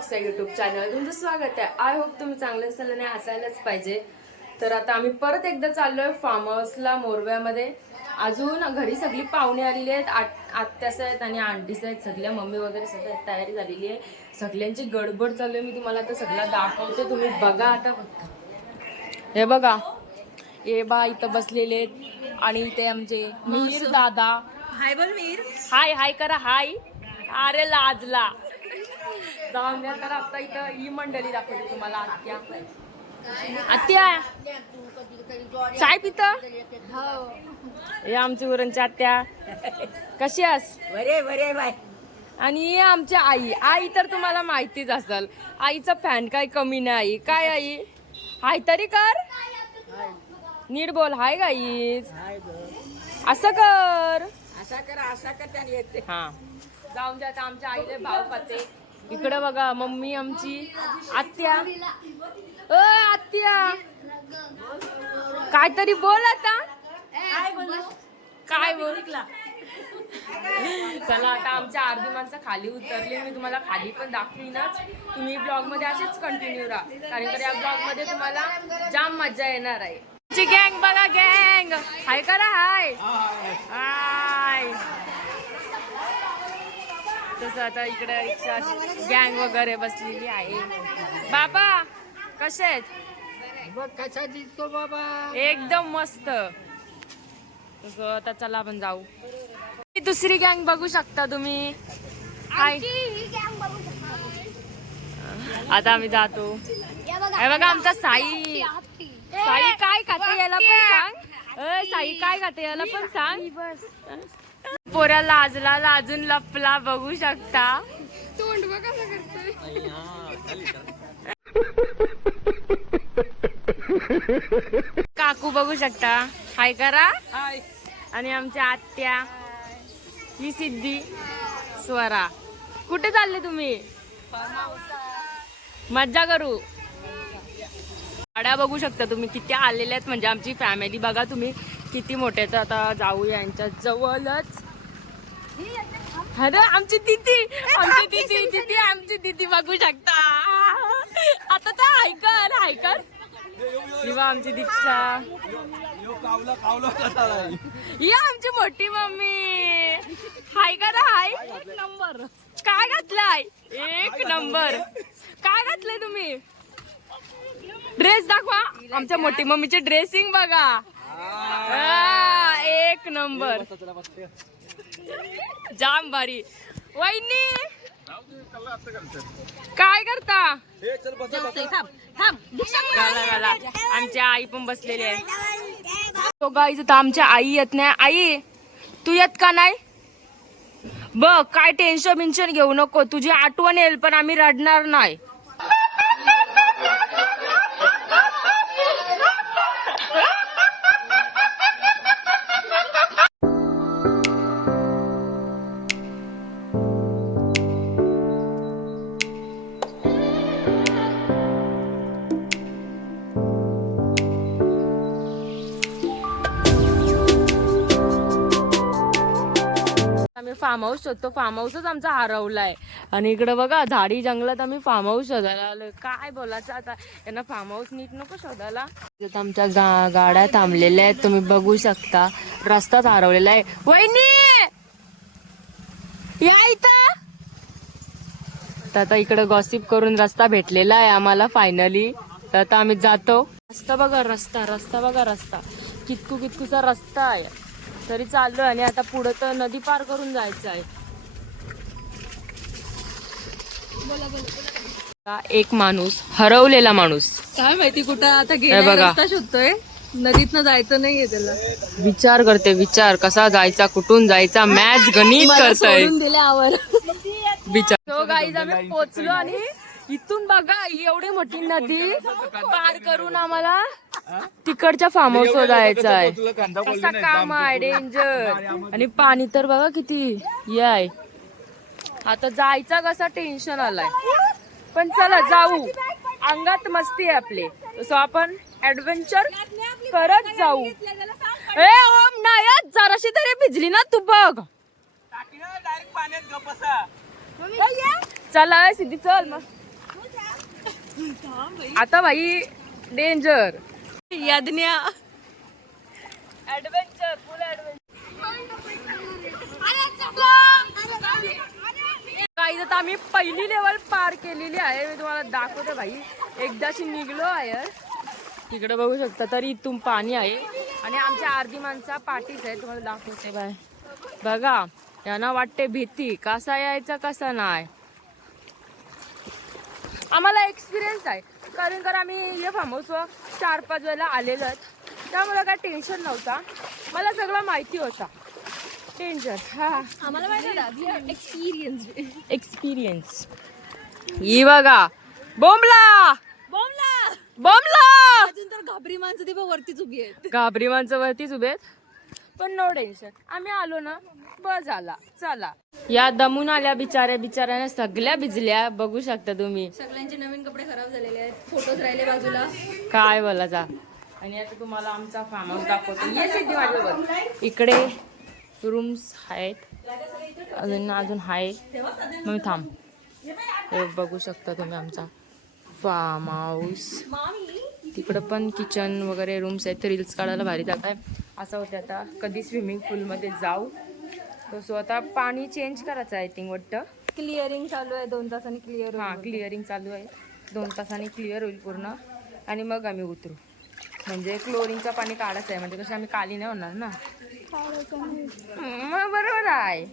यज्ञ Patil ब्लॉग्सचा YouTube channel तुमचं स्वागत आहे. आय होप तुम्ही चांगले असाल आणि असायलाच पाहिजे. तर आता आम्ही परत एकदा चाललोय फार्म हाऊसला मोरव्यामध्ये. अजून घरी सगळी पाहुणे आलेली आहेत. आत- आत्यास आहेत आणि आंटीस आहेत. सगळ्या मम्मी वगैरे सगळ्या तयारी झालेली आहे. सगळ्यांची गडबड चालू आहे. मी तुम्हाला आता सगळं दाखवते. तुम्ही बघा आता फक्त. हे बघा. हे बा इथं बसलेले आहेत. आणि इथे आमचे मीर दादा. हाय बोल मीर. हाय हाय करा. हाय अरे लाजला. जाऊन द्या तर आता इथं ही मंडळी दाखवते तुम्हाला आत्या. आत्या? चाय पित हे. आमची उरणची आत्या. कशी आस बरे बरे बाय. आणि ही आमची आई. आई तर तुम्हाला माहितीच असेल. आईचं फॅन काय कमी नाही काय आई? हाय तरी कर. नीट बोल. Hi guys. असं कर. असा करा असा कर त्याने येते. हा. जाऊन द्या आता आमच्या आईले भाव खाते. इकडे बघा मम्मी आमची आत्या. अ आत्या. काहीतरी बोल आता. काय बोल? काय बोल चला आता आमच्या अर्धी माणसं खाली उतरली. मी तुम्हाला खाली पण दाखवीनच. तुम्ही ब्लॉगमध्ये असेच कंटिन्यू राहा. कारण तर या ब्लॉगमध्ये तुम्हाला जाम मजा येणार आहे. गँग बघा गँग हाय करा हाय. हाय. तसं आता इकडे रिक्षा गँग वगैरे बसलेली आहे. बाबा कसे आहेत? बघ कसा दिसतो बाबा? एकदम मस्त. तसं आता चला आपण जाऊ. दुसरी गँग बघू शकता तुम्ही. आता आम्ही जातो. हे बघा आमचा साई. साई काय खाते याला पण सांग. साई काय खाते याला पण सांग. पोऱ्या लाजला लाजून लपला बघू शकता. तोंड बघा काकू बघू शकता. हाय करा. हाय. आणि आमच्या आत्या. ही सिद्धी स्वरा. कुठे चालले तुम्ही? मज्जा करू. गाड्या बघू शकता तुम्ही. किती आलेल्या आहेत म्हणजे आमची फॅमिली बघा तुम्ही. किती मोठे तर आता जाऊया यांच्या जवळच. अरे आमची दिदी आमची दिदी दिदी आमची दिदी बघू शकता. आता तर हायकर हायकर किंवा आमची दीक्षा. ही आमची मोठी मम्मी. हाय करा हाय. एक नंबर काय घातलाय? एक नंबर. काय घातलंय तुम्ही? ड्रेस दाखवा. आमच्या मोठी मम्मीचे ड्रेसिंग बघा. आ, एक नंबर. जाम भारी वहिनी काय करता? आमच्या आई पण बसलेली आहे. तो गाईच तर आमच्या आई येत नाही. आई तू येत का नाही? बघ काय टेन्शन बिन्शन घेऊ नको. तुझी आठवण येईल पण आम्ही रडणार नाही. फार्म हाऊस शोधतो. फार्म हाऊसच आमचा हरवलाय. आणि इकडे बघा झाडी जंगलात आम्ही फार्म हाऊस शोधायला आलोय. काय बोलायचं आता? यांना फार्म हाऊस नीट नको शोधायला. आमच्या गा गाड्या थांबलेल्या आहेत. तुम्ही बघू शकता. रस्ताच हरवलेला आहे. वहिनी! या इथं! तर आता इकडे गॉसिप करून रस्ता भेटलेला आहे आम्हाला फायनली तर आता आम्ही जातो. रस्ता बघा रस्ता रस्ता बघा रस्ता. कितकू कितकूचा रस्ता आहे. तरी चाललोय आणि आता पुढे तर नदी पार करून जायचं आहे. हा एक माणूस हरवलेला माणूस. काय माहिती कुठं आता हे गेला बघा. शोधतोय. नदीतनं जायचं नाहीये त्याला. विचार करते विचार. कसा जायचा कुठून जायचा मॅच गणित करतोय. विचार. गाईज आम्ही पोचलो आणि इथून बघा ही एवढी मोठी नदी पार करून आम्हाला तिकडच्या फार्म हाऊस जायचं आहे. कसा काम आहे डेंजर आणि पाणी तर बघा किती हे आहे. आता जायचा कसा टेन्शन आलाय. पण चला जाऊ. अंगात मस्ती आहे आपले. सो आपण ऍडव्हेंचर करत जाऊ. ए ओम नाही जराशी तरी भिजली ना तू बघ. चला सिद्धी चल मग. आता भाई डेंजर यादन्या. ऍडव्हेंचर फुल काही तर आम्ही पहिली लेवल पार केलेली आहे. मी तुम्हाला दाखवते भाई. एकदाशी निघलो आहे. तिकडे बघू शकता तरी इथून पाणी आहे. आणि आमच्या अर्धी माणसा पाठीच आहे. तुम्हाला दाखवते बाय. बघा यांना वाटते भीती. कसा यायचा कसा नाही. आम्हाला एक्सपिरियन्स आहे. कारण तर आम्ही या फार्म हाऊसवर चार पाच वेळेला आलेलो आहेत. त्यामुळे काय टेन्शन नव्हता. मला सगळं माहिती होता. टेन्शन हा. आम्हाला माहिती एक्सपिरियन्स एक्सपिरियन्स ही बघा. बोंबला! बॉम्बला बोंबला! अजून तर घाबरी माणसं ती वरतीच उभी आहेत. घाबरी माणसं वरतीच उभेत पण नो टेन्शन आम्ही आलो ना बस आला चला. या दमून आल्या बिचाऱ्या बिचाऱ्याने सगळ्या भिजल्या. बघू शकता तुम्ही. सगळ्यांचे नवीन कपडे खराब झालेले आहेत. फोटोज राहिले बाजूला. काय बोलायचा आणि आता तुम्हाला आमचा फार्म हाऊस दाखवतो. ये सिद्धी माझ्यावर इकडे रूम्स आहेत. अजून अजून आहे. मग थांब. हे बघू शकता तुम्ही आमचा फार्म हाऊस तिकडं पण किचन वगैरे रूम्स आहेत. रील्स काढायला भारी जात आहे. असं होतं आता कधी स्विमिंग पूलमध्ये जाऊ. तर सो आता पाणी चेंज करायचं आहे आय थिंक वाटतं. क्लिअरिंग चालू आहे दोन तासांनी क्लिअर हां क्लिअरिंग चालू आहे. दोन तासांनी क्लिअर होईल पूर्ण. आणि मग आम्ही उतरू. म्हणजे क्लोरिनचं पाणी काढायचं आहे. म्हणजे कसं आम्ही काली नाही होणार ना. मग बरोबर आहे.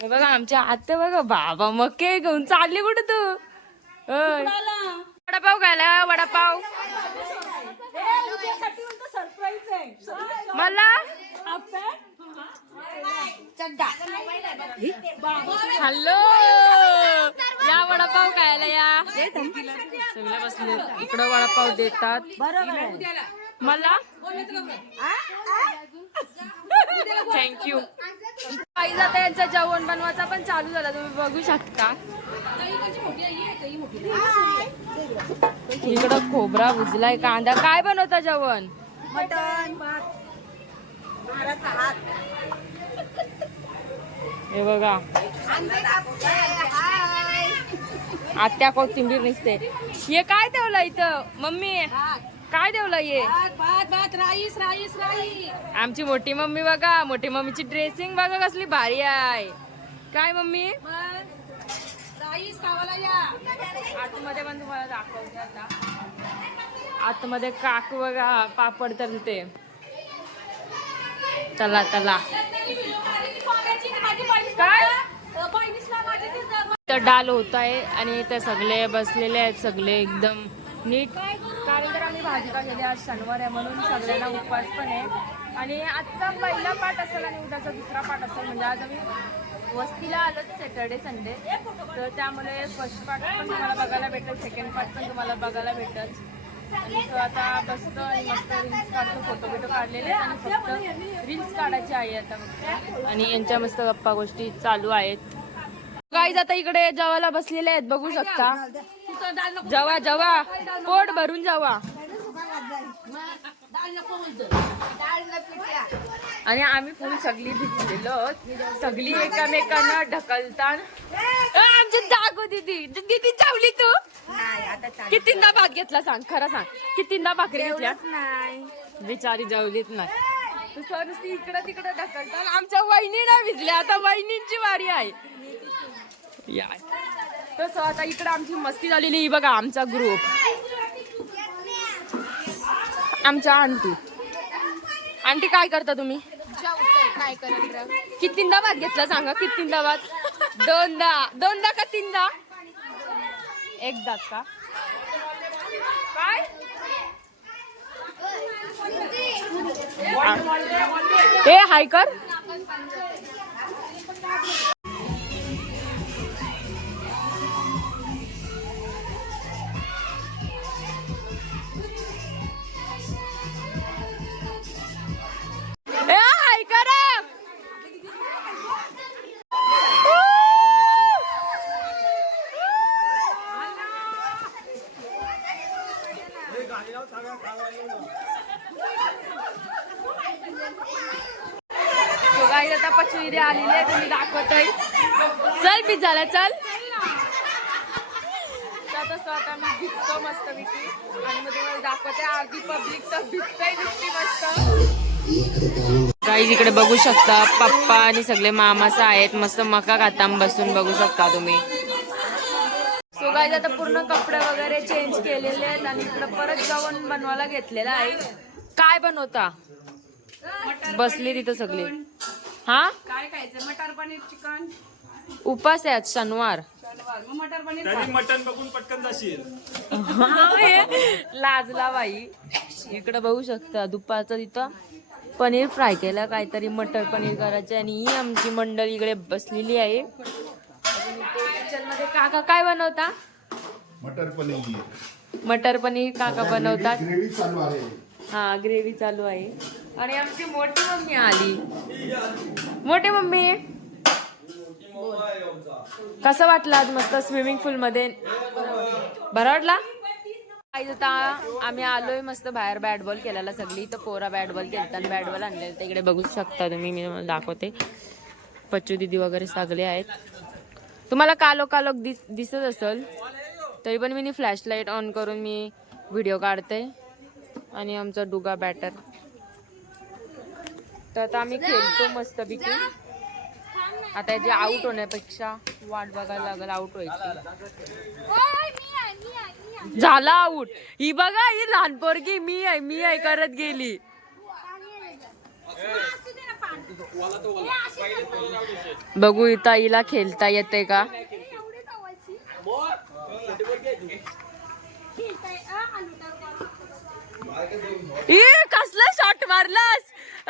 हे बघा आमच्या आत्या बघा बाबा मग के घेऊन चालली कुठे तू. वडापाव खायला वडापाव. मला? हॅलो! या वडापाव खायला या. सगळ्या बसले इकडं वडापाव देतात. मला? थँक्यू आई जाता यांचं जेवण बनवायचा पण चालू झाला. तुम्ही बघू शकता. इकडं खोबरा भुजलाय कांदा. काय बनवता जेवण? हे बघा. आत्या कोथिंबीर निसते. हे काय ठेवलं इथं? मम्मी काय ठेवलं ये राईस राईस राईस. आमची मोठी मम्मी बघा. मोठी मम्मीची ड्रेसिंग बघा कसली भारी आहे. काय मम्मी? राईस खावाला या. आतमध्ये पण तुम्हाला दाखवते आता. आतमध्ये काक बघा पापड तलते चला चला. काय? तर डाल होत आहे आणि ते सगळे बसलेले आहेत सगळे एकदम नीट. कारण तर आम्ही भाजीला गेले आज शनिवार आहे म्हणून सगळ्यांना उपवास पण आहे. आणि आजचा पहिला पाठ असेल आणि उद्याचा दुसरा पाठ असेल म्हणजे आज आम्ही वस्तीला आलो सॅटर्डे संडे तर त्यामुळे फर्स्ट पार्ट पण तुम्हाला बघायला भेटेल सेकंड पार्ट पण तुम्हाला बघायला भेटेल. आणि तो आता बसतो आणि मस्त रील्स काढतो फोटो बिटो काढलेले आणि फक्त रील्स काढायचे आहे आता फक्त आणि यांच्या मस्त गप्पा गोष्टी चालू आहेत. गाईज आता इकडे जेवायला बसलेले आहेत बघू शकता. जेवा जेवा. पोट भरून जेवा. आणि आम्ही फुल सगळी भिजलेलो. सगळी एकामेकांना ढकलताना. आमची दागो दिदी. दिदी जेवली तू? कितींदा भात घेतला सांग खरं सांग. कितींदा भाकरी घेतल्या? बिचारी जेवलीच नाही. सर इकडं तिकडं ढकलतात आमच्या वहिनी नाही भिजल्या. आता वहिनींची वारी आहे. या. तसं आता इकडं आमची मस्ती झालेली बघा आमचा ग्रुप आमच्या आंटी. आंटी काय करता तुम्ही? काय करत कितींदा भात घेतला सांगा कितींदा भात? दोनदा. दोनदा का तीनदा? एकदाच का? काय? ए हाय कर काही आता पचवी दे आलेली आहे तुम्ही दाखवतोय. चल पी झाला चल. तर आता मी भिजतो मस्त विकी आणि मग तुम्हाला दाखवते अर्धी पब्लिक तर भिजतय दिसते मस्त. काही इकडे बघू शकता पप्पा आणि सगळे मामास आहेत मस्त मका खाता बसून बघू शकता तुम्ही. सो गाईज आता पूर्ण कपडे वगैरे चेंज केलेले आहेत आणि इकडे परत जाऊन बनवायला घेतलेला आहे. काय बनवता? बसली तिथं सगळी. हा? काय खायचं? मटर पनीर चिकन? उपास आहे आज शनिवार. मग मटर पनीर तरी मटण बघून पटकन जाशील. लाजला बाई. इकडे बघू शकता दुपारचं तिथं पनीर फ्राय केलं काहीतरी मटर पनीर करायचे आणि ही आमची मंडळी इकडे बसलेली आहे. किचनमध्ये काका काय बनवता? मटर पनीर. मटर पनीर काका बनवतात. ग्रेव्ही चालू आहे. हा ग्रेव्ही चालू आहे. आणि आमची मोठी मम्मी आली. मोठी मम्मी? कसं वाटलं आज मस्त स्विमिंग पूल मध्ये? बरं वाटला? आई आता आम्ही आलोय मस्त बाहेर बॅट बॉल खेळायला सगळी. तर पोरा बॅट बॉल खेळताना बॅट बॉल आणलेले तर इकडे बघू शकता तुम्ही मी दाखवते. पच्चू दिदी वगैरे सगळे आहेत. तुम्हाला कालो कालो दिस दिसत असेल तरी पण मी फ्लॅश लाइट ऑन करून मी व्हिडिओ काढते. आणि आमचा डुगा बॅटर तर आता आम्ही खेळतो मस्त बिकी आता याची आउट होण्यापेक्षा वाट बघायला लागल आउट व्हायची. झाला आउट ही बघा ही लहान पोरगी मी आहे मी आहे करत गेली. बघू इथं हिला खेळता येते का? ई कसला शॉट मारलास?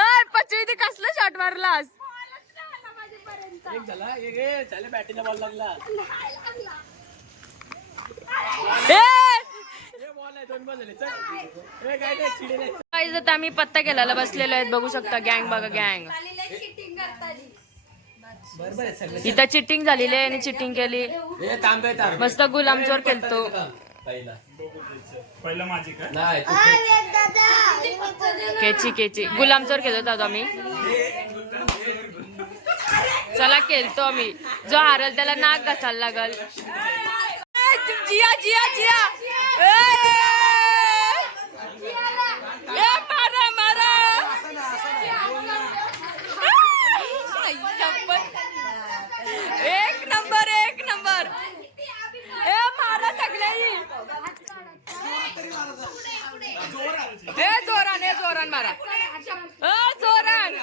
अय पचवी ते कसला शॉट मारलास? ए! Guys, आता आम्ही पत्ता केलेला बसलेलो आहेत बघू शकता गँग बघा गँग इथं चिटिंग झालेली आहे आणि चिटिंग केली. मस्त गुलामचोर केलतो पहिलं. माझी काय? केची केची गुलामचोर केलो होतो आम्ही. चला केलतो आम्ही. जो हारल त्याला नाक घासायला लागल. जिया जिया जिया ए! ए, मारा मारा आई, शपथ. एक नंबर एक नंबर ए मारा सगळ्यांनी ए जोरान ए जोरान मारा. ए जोरान.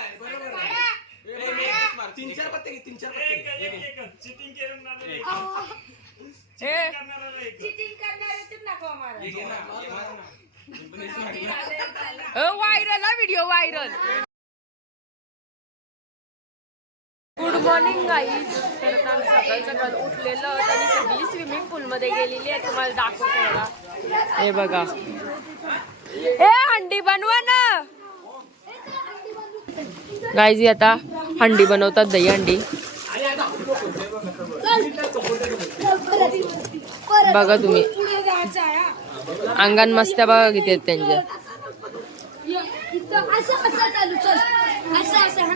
चिटिंग केलं ए व्हायरल हा video viral. Good morning guys तर आता आम्ही सकाळ सकाळ उठलेलं आणि सगळी स्विमिंग पूल मध्ये गेलेली आहे. तुम्हाला दाखवते मला हे बघा. ए हंडी बनवा ना. गाईज आता हंडी बनवतात दही हंडी. बघा तुम्ही. अंगण मस्त बघा किती आहेत त्यांच्या असं असं चालू चल असं असं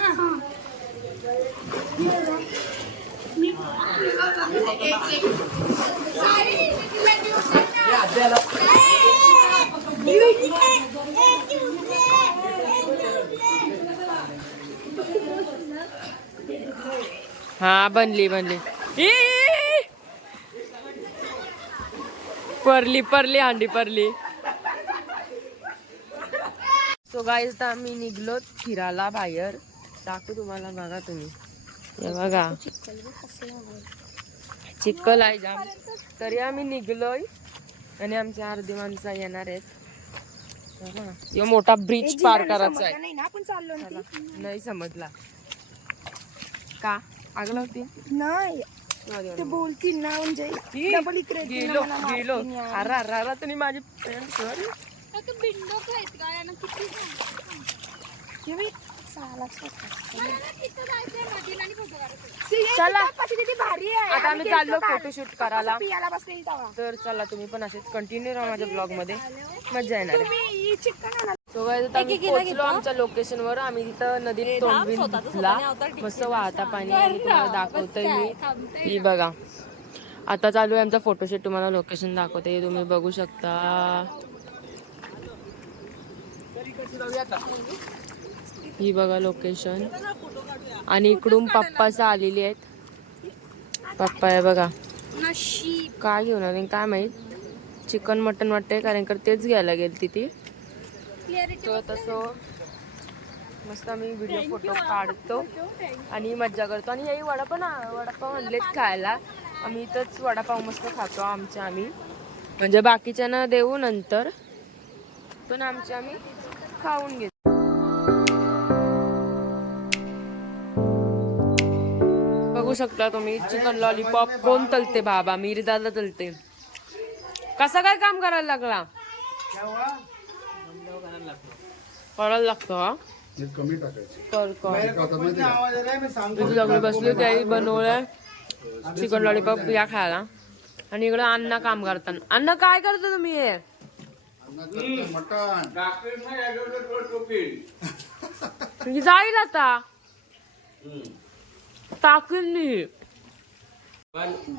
हा बनली बनली. ई! परली परली हांडी परली. सो गाईज आता आम्ही निघलो फिरायला बाहेर. दाखवू तुम्हाला बघा तुम्ही. हे बघा. चिखल आहे जाम. तरी आम्ही निघलोय आणि आमच्या अर्धी माणसं येणार आहेत. बघा, ह्यो मोठा ब्रिज पार करायचा आहे. नाही ना आपण चाललो चला. नाही समजला. का? नाही. दे. बोलतील ना म्हणजे डबल इकडे गेलो गेलो. अरे अरे अरे तुम्ही माझी हे. चला. भारी आहे. आता आम्ही चाललो फोटोशूट करायला. तर चला तुम्ही पण असेच कंटिन्यू राहा माझ्या ब्लॉगमध्ये. मजा येणार आम्ही पोहोचलो आमच्या लोकेशन वर. आम्ही तिथं नदीत तोंडवीन मस्त वाहता पाणी आणि तुम्हाला दाखवतोय मी. ही बघा. आता चालू आहे आमचा फोटोशूट तुम्हाला लोकेशन दाखवते. तुम्ही बघू शकता. ही बघा लोकेशन आणि इकडून पप्पाचा आलेली आहेत. पप्पा आहे बघा. काय घेऊन आले काय माहीत? चिकन मटन वाटतंय कारण का तेच घ्यायला गेली ती. तसं मस्त आम्ही व्हिडिओ फोटो काढतो आणि मज्जा करतो. आणि हे वडापाव ना वडापाव आणलेत खायला. आम्ही इथंच वडापाव मस्त खातो आमच्या आम्ही. म्हणजे बाकीच्यांना देऊ नंतर. पण आमचे आम्ही खाऊन घेतो. बघू शकता तुम्ही चिकन लॉलीपॉप कोण तलते बाबा? मिरदादा तलते. कसं काय काम करायला लागला? करायला लागतो हा. कमी टाकायचे. कर सगळे बसले त्याही बनवलंय. चिकन लॉलीपॉप या खायला. आणि इकडं अण्णा काम करताना अण्णा काय करतो तुम्ही हे? अण्णा करतो मटण. म्हणजे जाईल आता. टाकीन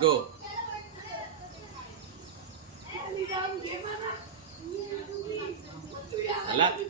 go. Alat.